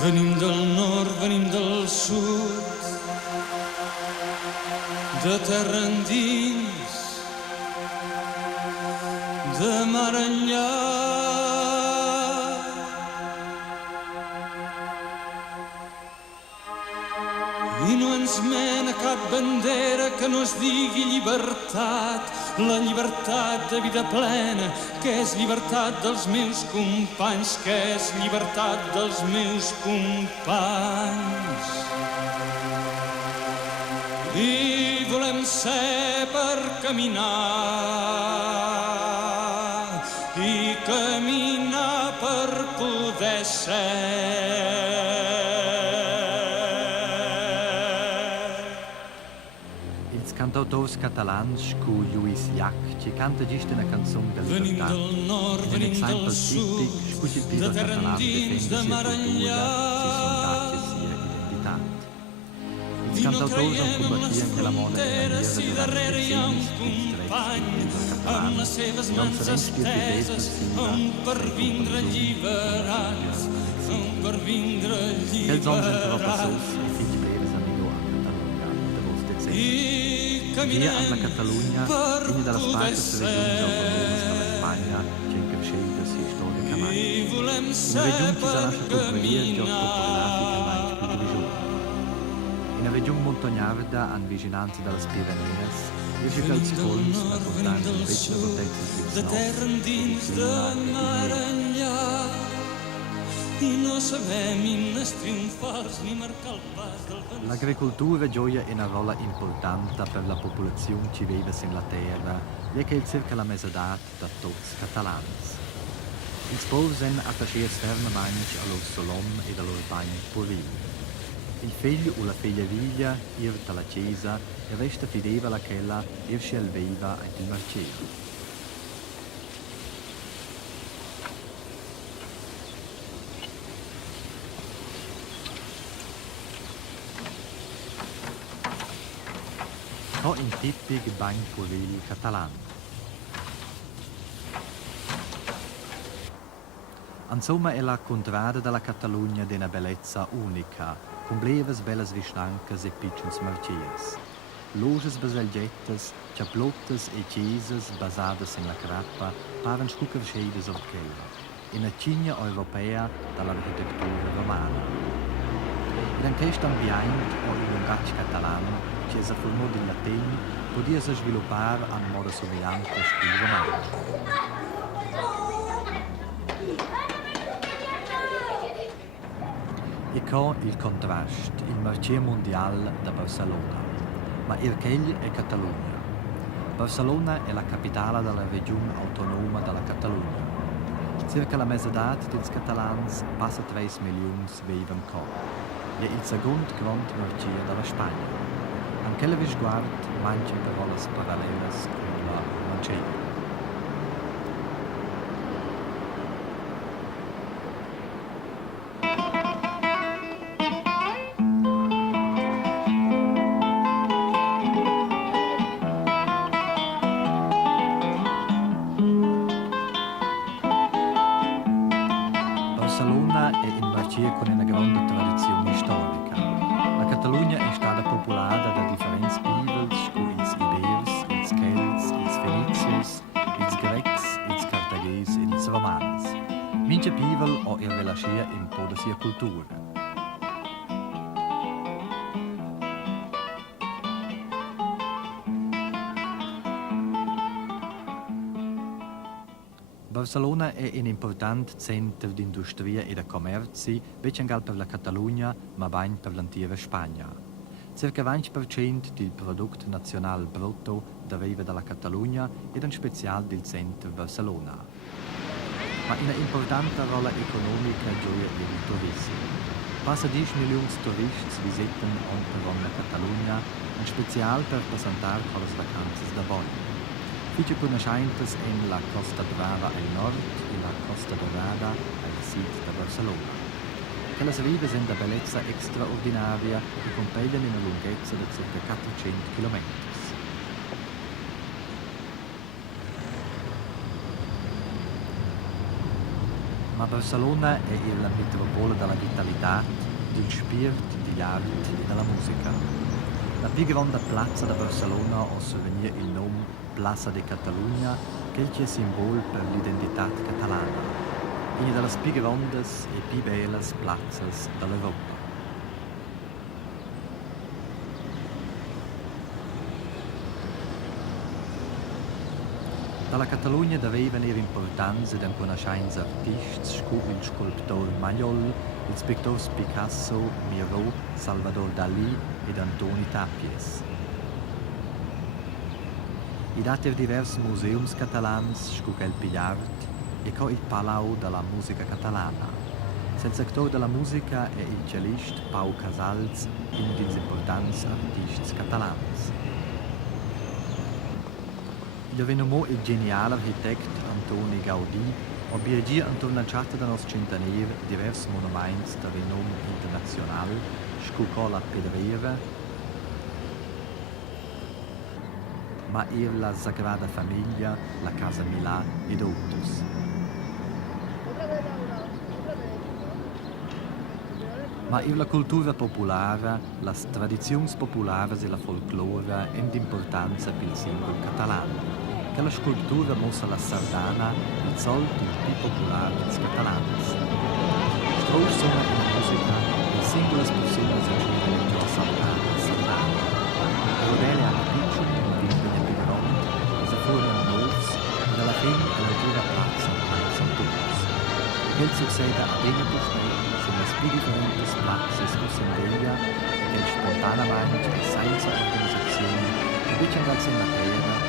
Venim del nord, venim del sud, de terra endins, de mar enllà. I no ens mena cap bandera que no es digui llibertat, la llibertat de vida plena, que és llibertat dels meus companys, que és llibertat dels meus companys. I volem ser per caminar, i caminar per poder ser. Cantautors catalans cu Lluís Llach ci canta gist una canzone de libertà. Un exemplu tipic scusi il pivo català difende sia cultura, sia sondaggio, sia identità. I cantautors han combattit che la moda era migliore durante i amb les seves mans esteses, per vindre alliberats, per vindre alliberats. Quels onze però passós, i fills breves a millor a Catalunya, de vos d'exemple. Via alla Catalunya, figli dalla Spagna, regioni autonomes della Spagna, che in crescita si storicamente. In una regione ci si lascia coprire gli popolati che mai più grigioni. In una regione montagnarda, an vicinanza delle Pirenees, riesce che els colms, portando un pezzo di potenza de terra endins, de mar enllà. I no sabem himnes triomfals ni marcar el pas del vent. L'agricoltura gioia una rolla importante per la popolazione che vive in terra, e che il circa la mesedad da tutti catalans. Ils povs sen attachers fermamente a lor solom e a lor bagn puril. Il figlio o la figlia viglia irta la chiesa e resta fidevole a quella irsi al viva e il marciero. Ho in tipic bagn puril catalan. Insomma è la contrada della Catalogna di una bellezza unica, con bleves bellas vischnancas e piccins marciers. Loges baselgettas, ciaplottas e chiesas basadas in la crappa paran scuccher schedes orchella, in una cigna europea dall'architettura romana. In un questo ambiente o in un gaccio catalano, che si formò di latin, podia si sviluppare a modo somigliante al stile romano. E con il contrasto, il marcier mondiale da Barcellona, ma Irchegl è Catalogna. Barcellona è la capitale della regione autonoma della Catalogna. Circa la metà dei catalans, passa 3 milioni, vivono qua. È il secondo grande marcier della Spagna. Anche la risguardo manca parole parallele con la romancea. Barcellona è in marcia con una grande tradizione storica. La Catalogna è stata popolata da differenti peoples, come ils Ibers, ils Celts, ils Fenicios, ils Grecs, ils Cartagesi e ils Romans. Mince people o ir relaxia in po da sia cultura. Barcellona è un importante centro di industria e di commerci, non per la Catalogna, ma anche per l'intera Spagna. Circa 20% del prodotto nazionale brutto deriva dalla Catalogna ed in speciale dal centro Barcellona. Ma una importante rolla economica gioia il turismo. Passa 10 milioni di turisti visitano ogni per la Catalogna, in speciale per presentare con le vacanze da Bologna. Fiche conoscentes en la Costa Brava al nord e la Costa Dorada al sud de Barcelona. Quelles rive sind de bellezza extraordinaria e compaiono in una lunghezza di circa 400 km. Ma Barcelona è la metropoli della vitalità, del spirito, dell'arte e della musica. La più grande piazza di Barcelona ha souvenir il nome Plaza de Catalunya, che è simbolo per l'identità catalana. Una delle più grandi e più belle piazze dell'Europa. Dalla Catalogna deve venire importanza ed conoscenza artisti come il scultore Magnol, il pittore Picasso, Miró, Salvador Dalí ed Antoni Tàpies. I dati diversi musei catalani come il Pillart e il Palau della musica catalana. Il settore della musica è il cellista Pau Casals, uno degli importanti artisti catalani. Il venumo il geniale architect Antoni Gaudí obieggia intorno da nos centenier diversi monumenti da renome internazionale, scucò la Pedrera, ma la Sagrada Famiglia, la Casa Milà ed altri. Ma la cultura popolare, le tradizioni popolari e la folklore hanno d'importanza per il simbolo catalano. Che la scultura mostra la sardana, il sol più popolare dei catalani. Stroos sono in musica, le singole persone esercitano la sardana. Rodele alla piccia, in vista di grande, si furono nuovi, e alla fine la dura piazza sono tutti. Quel succede a bene posteri, sono le più differenti piazze scossendeglia, che spontaneamente e senza organizzazione, invece andare in terra,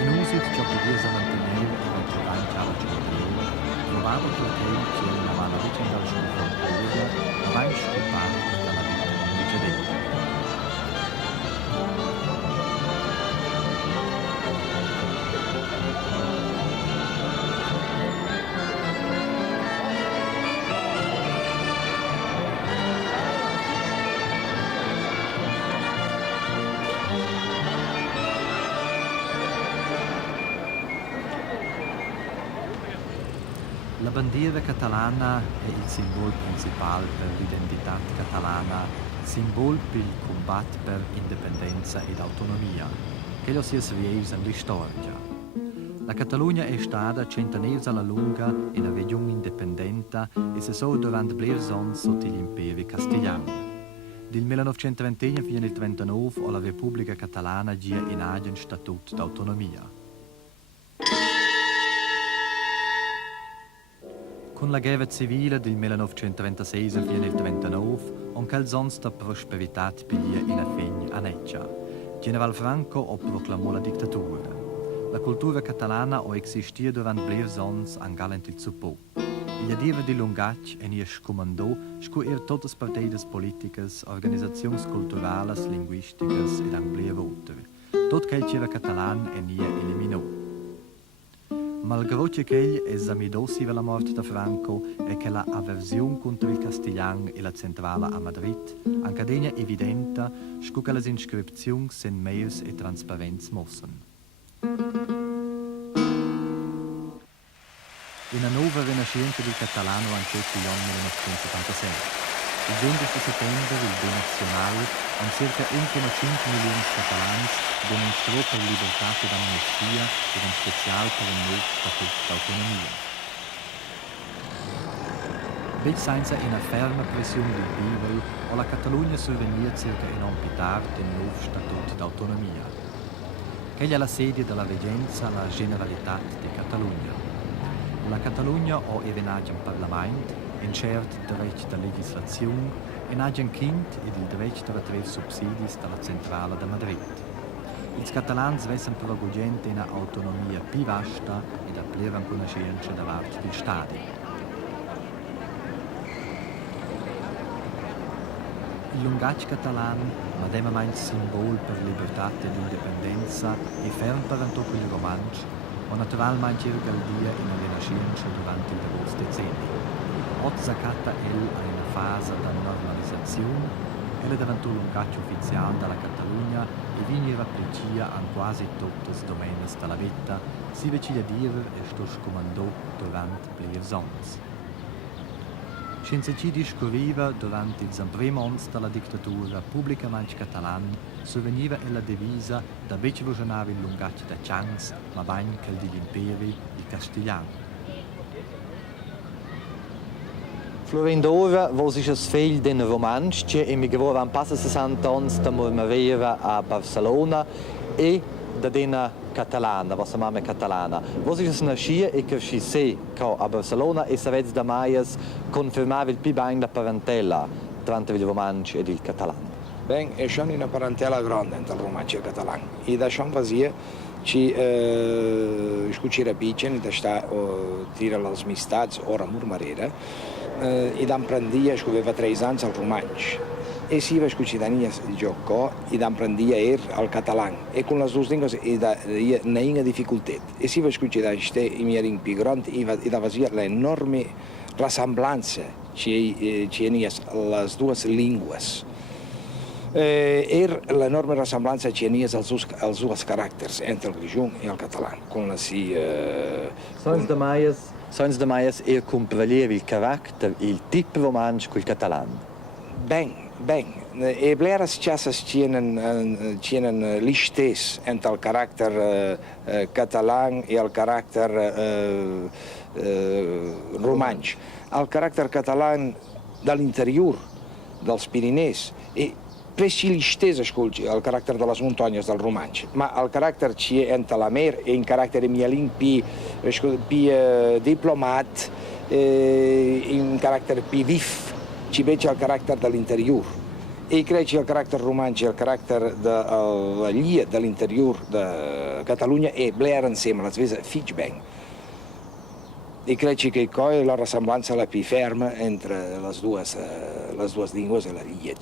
in usit ciò che Dio sa mantenere e non trovare alla cittadina, trovavo quel che una mano vicenda al suo qualcosa, ma va in scopare dalla vita precedente. La bandiera catalana è il simbolo principale per l'identità catalana, simbolo per il combatto per indipendenza ed autonomia, che lo si è svieus in storia. La Catalogna è stata centenari alla lunga una regione indipendente e si sono durante blerson sotto gli imperi castigliani. Dal 1921 fino al 1939 la Repubblica Catalana gia in un statuto d'autonomia. Con la guerra civile del 1926 fino al 1929, on calzons da prosperità piglia in affegni a Neccia. General Franco ha proclamò la dittatura. La cultura catalana ha esistito durante blerson an galent il suppò. Il dieva di Lungac e nie scomandò scu tutte le partite politiche, organizzazioni culturali, linguistiche ed anche altre. Tot quel che era catalan e nie eliminò. Malgrado che esaminò la morte di Franco e che la avversione contro il castigliano e la centrale a Madrid anche evidente che le iscrizioni sono meglio e trasparenti mossen. Una nuova rinascenza del catalano anche nel 1976. Il 20 settembre il B nazionale, con circa 1,5 milioni di catalani, dimostrò per libertà ed amnistia ed in speciale per un nuovo statuto d'autonomia. Bec senza una ferma pressione del Bibel, o la Catalogna survenir circa un anno più tardi del nuovo statuto d'autonomia. Che è la sede della reggenza alla Generalitat di Catalogna. La Catalogna ha evenato un Parlamento, incert il diritto alla legislazione e ha un kind ed il diritto a ritrevere sussidi dalla centrale di Madrid. I catalani vessen probabilmente una autonomia più vasta ed a plena conoscenza davanti del Stato. Il lungac catalan, ma demamente simbolo per libertà e l'indipendenza, è fermo per un tocco il romanzo, o naturalmente irgaldia in una rinascenza durante il diverso decennio. Oggi scatta a una fase di normalizzazione Ella davanti un lungaggio ufficiale dalla Catalogna e veniva precia an quasi tutte le domenes della vetta, si vecchia dire e sto scomandò durante pliers ons. Senza ci discorriva durante il primo anno della dittatura pubblicamente catalan, sovveniva ella divisa da becce vocionava il lungaggio da Chans, ma bain che di l'imperi, il castigliano. Florindora vos is es fill d'un romansch che emigrò an passa 60 ans da Mormavera a Barcelona e da dena catalana, vostra mamma è catalana. Vos is es nascia e crescisse a Barcelona e savets da maias confermava il più bene la parentela tra il romansch ed il catalano. Ben, è una parentela grande tra il romansch e il catalano. E da ciò vasia ci scucira picen, da sta tira le amistadi ora Mormarera. E da prendia aveva 3 anni al romansch e si va scucitania di gioco e da prendia al catalano e con le due lingue non ha difficoltà e si va scucitare in miei più grandi e da vasia l'enorme rassemblanza che le due lingue e l'enorme rassemblanza che ha als due caratteri entre il grigion e il catalano con la si Sono da maias compralieva il carattere, il tipo romansch col catalano. Ben. E bleras chassas tienen listes entre il carattere catalan e il carattere romansch. Il carattere catalan dall'interior, dels Pirineus, e precis listes ascolti il carattere delle montagne del romansch, ma il carattere che è entre la mer è un carattere mielin più diplomat, un carattere più vif, ci vede il carattere dell'interior. E credo che il carattere romansch e il carattere dell'interior della Catalogna è blera insieme, la svesa fich ben. E credo che poi la rassemblanza è più ferma entre le due lingue e la lia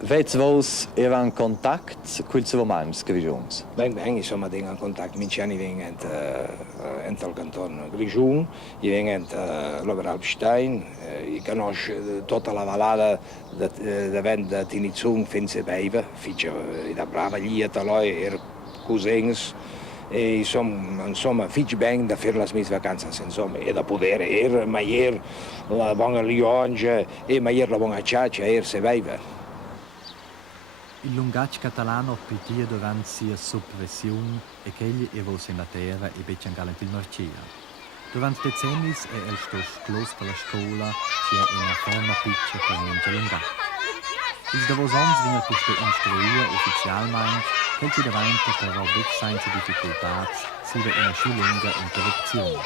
Vets vos era in contatto con il romansch grigions? Ben, insomma, tengo in contatto. Minciani vengono entro il canton Grigion, vengono l'Oberalpstein, conosco tutta la vallata da Tinizung fin a Beiva, da brava lì, taloi, cousins, e insomma, fici ben da fare le mie vacanze, insomma, e da poter, ma ieri la buona Lionge, e ma ieri la buona Ciaccia, e se Beiva. Il lungaggio catalano pitia durante sia soppressione e che egli evose in la terra e becciangala in marcia. Durante decenni è il sto sclos della scuola che è una forma piccia per niente lungaggio. Il davosons viene questo istruire ufficialmente che ci davanti però bec senza difficoltà si va una scia lunga interruzione.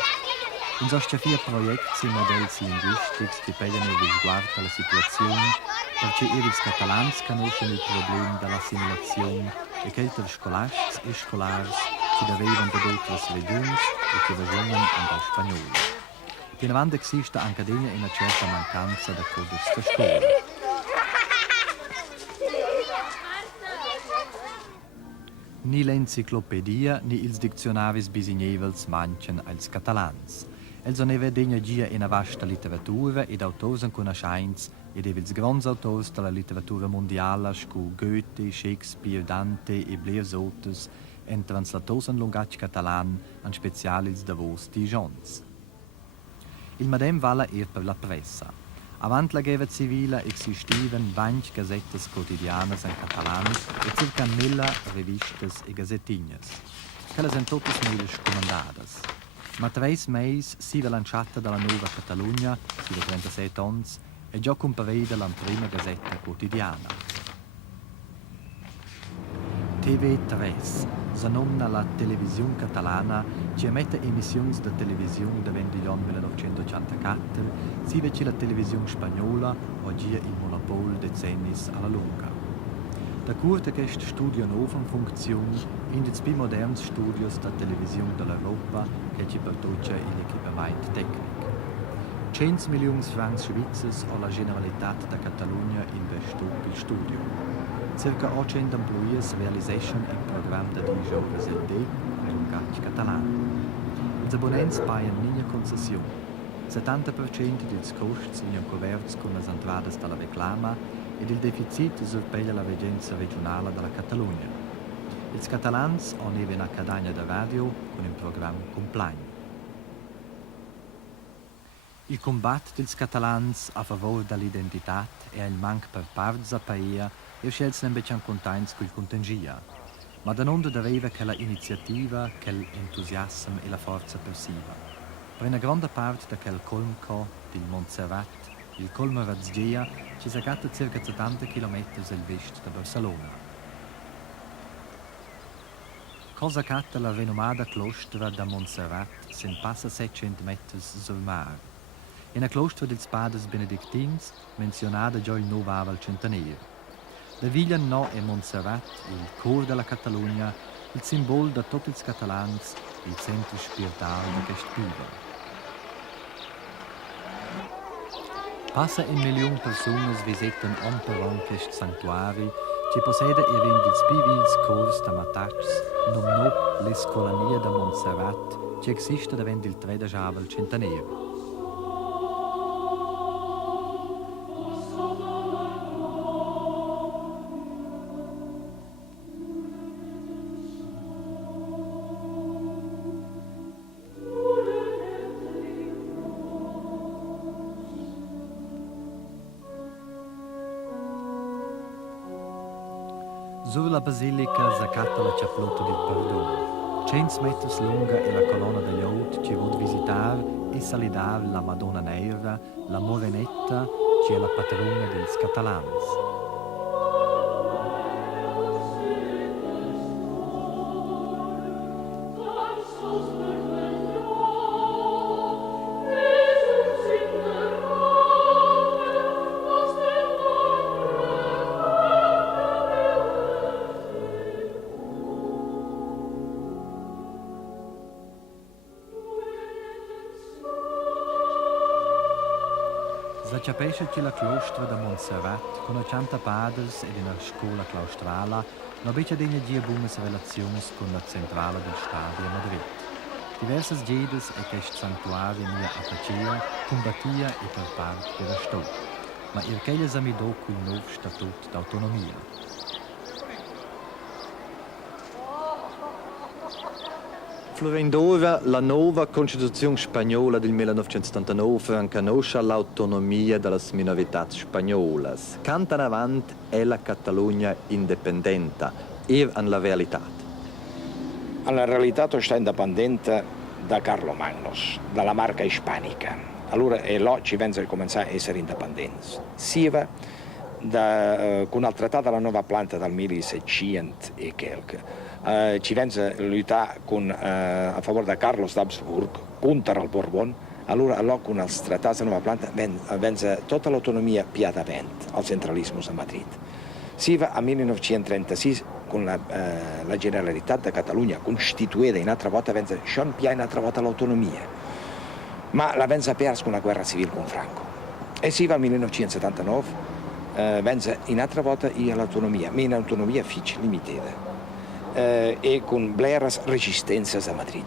In questi 4 progetti e modelli linguistici che pegliano il riguardo alla situazione perché i catalani conoscono il problema dell'assimilazione e che i scolastici e scolari che derivano da altre regioni e che ragionano in spagnolo. Più avanti esiste anche una certa mancanza da questa scuola. Ni l'enciclopedia ni ils diccionaris bisignevels mancien als catalans. Els oneva degna gia in vasta literatura ed autors en conoscenz ed evils grands autors della literatura mondiala scu Goethe, Shakespeare, Dante e bliers autres en translators en lungatg catalan en special ils davos Dijons. Il medem vala per la pressa. Avant la guerra civile existivan 20 gazettes quotidianas in catalan e circa 1000 revistas e gazzettignas. Quelle sono tutte comandadas. Ma 3 mesi si va lanciata dalla nuova Catalogna, si va 37 anni, e già comparida la prima gazzetta quotidiana. TV3, si nomina la televisione catalana, che emette emissioni da televisione da 20 anni 1984, si vede la televisione spagnola, oggi il monopolo decenni alla lunga. Da curte questo studio nuovo in funzione, in dei più moderni studi da televisione dell'Europa che ci produce l'equipamento tecnico. 100 milioni di francs svizzeri o la Generalità da Catalogna investono per il studio. Circa 800 employees realizzano il programma da 10 ore al giorno, il lungaggio catalano. Gli abbonenti pagano 9 concessioni. 70% dils costs sono coperti con le entrate dalla reclama ed il deficit sorpeglia la regenza regionale della Catalogna. I catalans hanno una cadagna da radio con il programma Compagno. Il combatto dei catalans a favore dell'identità e il manco per parti a paia e scelse invece contenti con il contengia. Ma da non deriva che l'iniziativa, che l'entusiasmo e la forza persiva. Per una grande parte da quel colmco del Montserrat, il colmo Razgia, ci si gatta circa 70 km al vest da Barcellona. Cosa catta la renomata clostra da Montserrat se passa 700 metri sul mare. In a clostra dels padres benedictins, menzionata già il novava al centenario. La villa no è Montserrat, il cor della Catalogna, il simbolo da tutti i catalans, il centro spirituale di questa viva. Passa 1 milione di persone visitano un per un questo santuario, che possede e vende il spivils cors da Matachs, nomno l'Escolania da Montserrat, che esiste da vende il 13 al centenario. Sulla basilica s'accatta la ciaplotto del Perdono. 100 metri lunga è la colonna degli Haut che vuol visitare e salidare la Madonna Nera, la Morenetta, che è la patrona dei catalans. Capisce che la claustra da Montserrat, con 80 padres ed una scuola claustrale, non ha degna di buone relazioni con la centrale del Stato a Madrid. Diverse giedes e questo santuario mia appacia, combattia e per parte della Stadt, ma il che gli esaminò con il nuovo statuto d'autonomia. Florendora, la nuova Costituzione spagnola del 1979 riconosce l'autonomia delle minorità spagnole. Cantano avanti è la Catalogna indipendente, e la realtà. La realtà sta indipendente da Carlo Magnus, dalla marca ispanica. Allora è là ci vengono a cominciare a essere indipendenti. Sia con il trattato della nuova planta dal 1600 e qualche. Ci vengono a lottare a favore di Carlos d'Habsburg contro il Borbon, allora con il trattato della nuova planta vengono tutta l'autonomia piatamente al centralismo a Madrid. Si va a 1936 con la Generalitat de Catalunya costituita un'altra volta, vengono schon più un'altra volta l'autonomia, ma la vengono persa con la guerra civile con Franco. E si va al 1979 vengono un'altra volta l'autonomia, ma un'autonomia fece limitata. E con bleras resistenze a Madrid.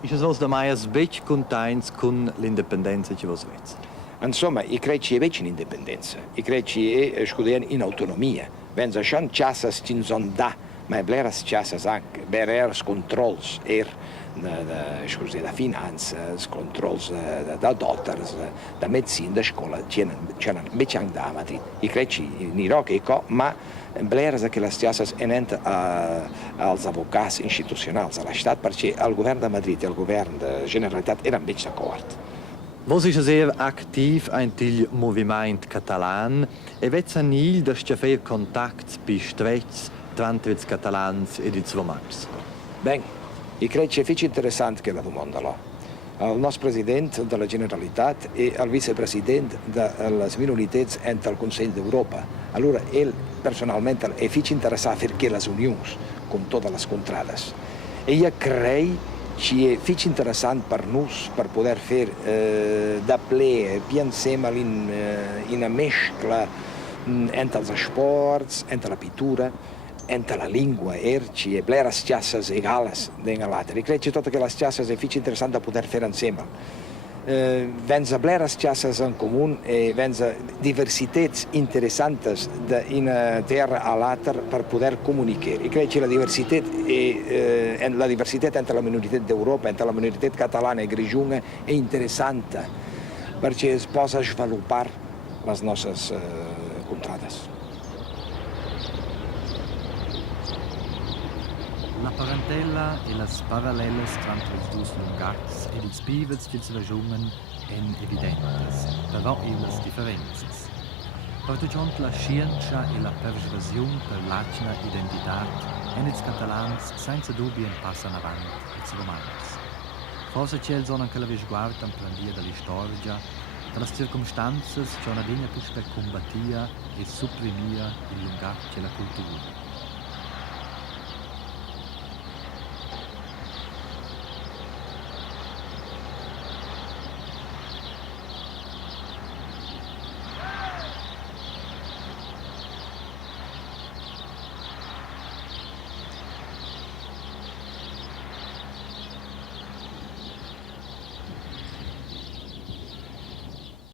Is es was da Maias bec contents con l'indipendenza che vos vets? Insomma, i creci è in indipendenza, i creci è scudiano in autonomia. Vengono schon chassas in zonda, ma bleras chassas anche, bereras controls da finanza, controls da dotters, da medicina, da scuola, c'è invece anche da Madrid. I creci in Iraq e co, ma bleras che le stesse enent als avvocati istituzionali alla Stadt, perché il governo di Madrid e il governo della Generalitat erano invece d'accordo. Vos is sehr aktiv il movimento catalan e vets anil da schafer contacts bi strets tra ils catalans ed ils romans. Ben, io credo che è interessante che la domanda là. Il nostro presidente della Generalitat e il vicepresidente delle minorità e del Consiglio d'Europa. Allora, lui personalmente è interessato perché le unioni con tutte le contradas. E io credo che è interessante per noi per poter fare da play più insieme in una mescla entre gli sport, entre la pittura, entre la lingua, ci e le chiasse egales dell'altra. Io credo che tutte le chiasse è interessante da poter fare insieme. Wenn bleras chassas en común e wenn diversitats interessantes d'una terra a l'altra per poter comunicare. I crec que la diversitat entre la minoritat d'Europa, entre la minoritat catalana e grigiunga è interessante perché es possa sviluppare le nostre contrades. La parentela e las paralleles tra els dus lungars ed ils pivets qu'ils rejungen en evidentes, però illes differenzas. Pertugiont la scienza e la persuasiun per l'atna identitat en ils catalans senza dubi en passan avant ils romans. Forse c'è il zona che la visguarda en prendia dall'istoria, dalle circumstanze che una digna puspec combattia e supprimia il lungar che la cultura.